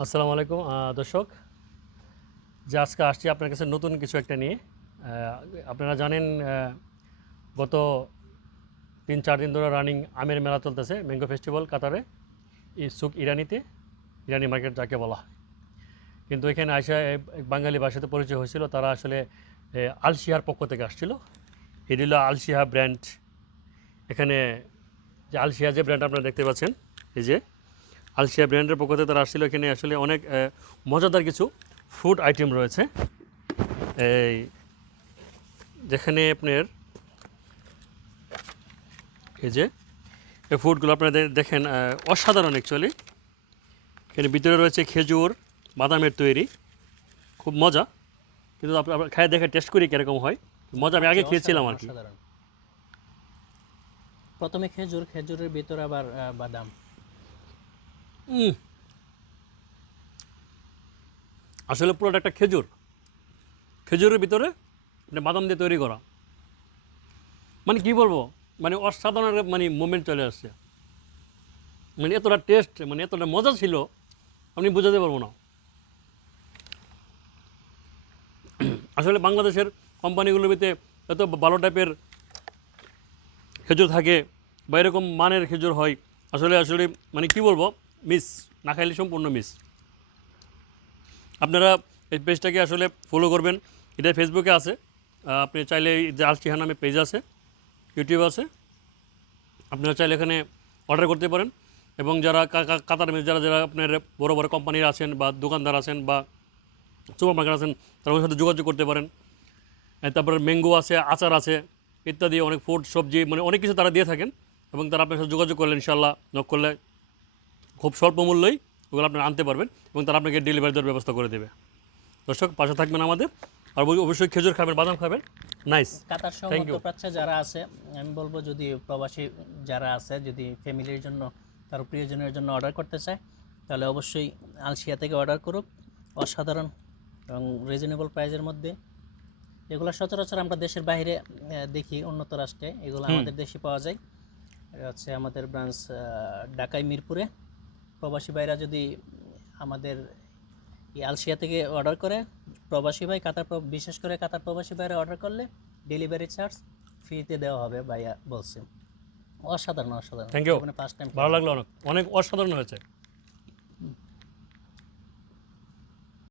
আসসালামু আলাইকুম দর্শক। যে আজকে আসছি আপনার কাছে নতুন কিছু একটা নিয়ে। আপনারা জানেন গত তিন চার দিন ধরে রানিং আমের মেলা চলতেছে ম্যাঙ্গো ফেস্টিভ্যাল কাতারে এই সুক ইরানিতে ইরানি মার্কেট যাকে বলা হয়। কিন্তু এখানে এক বাঙালি ভাষাতে পরিচয় হয়েছিল তারা আসলে এ, আলসিহার পক্ষ থেকে আসছিল। এটি হলো আলসিহা ব্র্যান্ড। এখানে যে আলসিয়া যে ব্র্যান্ড আপনারা দেখতে পাচ্ছেন এই যে আলসিয়া ব্র্যান্ডের পক্ষ থেকে তারা আসছিল। এখানে আসলে অনেক মজাদার কিছু ফুড আইটেম রয়েছে। এই যেখানে আপনার এই যে এই ফুডগুলো আপনারা দেখেন অসাধারণ অ্যাকচুয়ালি এখানে ভিতরে রয়েছে খেজুর বাদামের তৈরি। খুব মজা। কিন্তু আপনার খাই দেখে টেস্ট করি কীরকম হয়। মজা আমি আগে খেয়েছিলাম আর কি। প্রথমে খেজুর খেজুরের ভিতরে আবার বাদাম। আসলে পুরোটা একটা খেজুর। খেজুরের ভিতরে মানে বাদাম দিয়ে তৈরি করা। মানে কি বলব? মানে অসাধারণ মানে মোমেন্ট চলে আসছে। মানে এতটা টেস্ট মানে এতটা মজা ছিল আপনি বোঝাতে পারব না। আসলে বাংলাদেশের কোম্পানিগুলোর ভিতরে এত ভালো টাইপের খেজুর থাকে বা এরকম মানের খেজুর হয়, আসলে আসলে মানে কি বলব? মিস, না খাইলে সম্পূর্ণ মিস। আপনারা এই পেজটাকে আসলে ফলো করবেন। এটা ফেসবুকে আছে। আপনি চাইলে যে আলচিহা নামে পেজ আছে ইউটিউব আছে। আপনারা চাইলে এখানে অর্ডার করতে পারেন। এবং যারা কাতার মিল যারা যারা আপনার বড় বড় কোম্পানির আছেন বা দোকানদার আছেন বা সুপার মার্কেট আছেন, তারা সাথে যোগাযোগ করতে পারেন। তারপরে ম্যাঙ্গো আছে, আচার আছে, ইত্যাদি অনেক ফুড সবজি মানে অনেক কিছু তারা দিয়ে থাকেন। এবং তারা আপনার সাথে যোগাযোগ করলেন ইনশাল্লাহ নক করলে খুব স্বল্প মূল্যেই ওগুলো আপনারা আনতে পারবেন এবং তারা আপনাকে ডেলিভারি দেওয়ার ব্যবস্থা করে দেবে। দর্শক পাশে থাকবেন আমাদের। আর অবশ্যই- খেজুর খাবেন বাদাম খাবেন। নাইস কাতার সহ মধ্যপ্রাচ্যে যারা আছে আমি বলব যদি প্রবাসী যারা আছে যদি ফ্যামিলির জন্য তার প্রিয়জনের জন্য অর্ডার করতে চায় তাহলে অবশ্যই আলসিয়া থেকে অর্ডার করুক। অসাধারণ এবং রিজনেবল প্রাইজের মধ্যে। এগুলো সচরাচর আমরা দেশের বাইরে দেখি উন্নত রাষ্ট্রে। এগুলো আমাদের দেশে পাওয়া যায়। এটা হচ্ছে আমাদের ব্রাঞ্চ ঢাকায় মিরপুরে। প্রবাসী ভাইরা যদি আমাদের আলসিয়া থেকে অর্ডার করে প্রবাসী ভাই কাতার বিশেষ করে কাতার প্রবাসী ভাইরা অর্ডার করলে ডেলিভারি চার্জ ফ্রিতে দেওয়া হবে ভাইয়া বলছে। অসাধারণ অসাধারণ। থ্যাংক ইউ ফার্স্ট টাইম ভালো লাগল অনেক। অনেক অসাধারণ হয়েছে।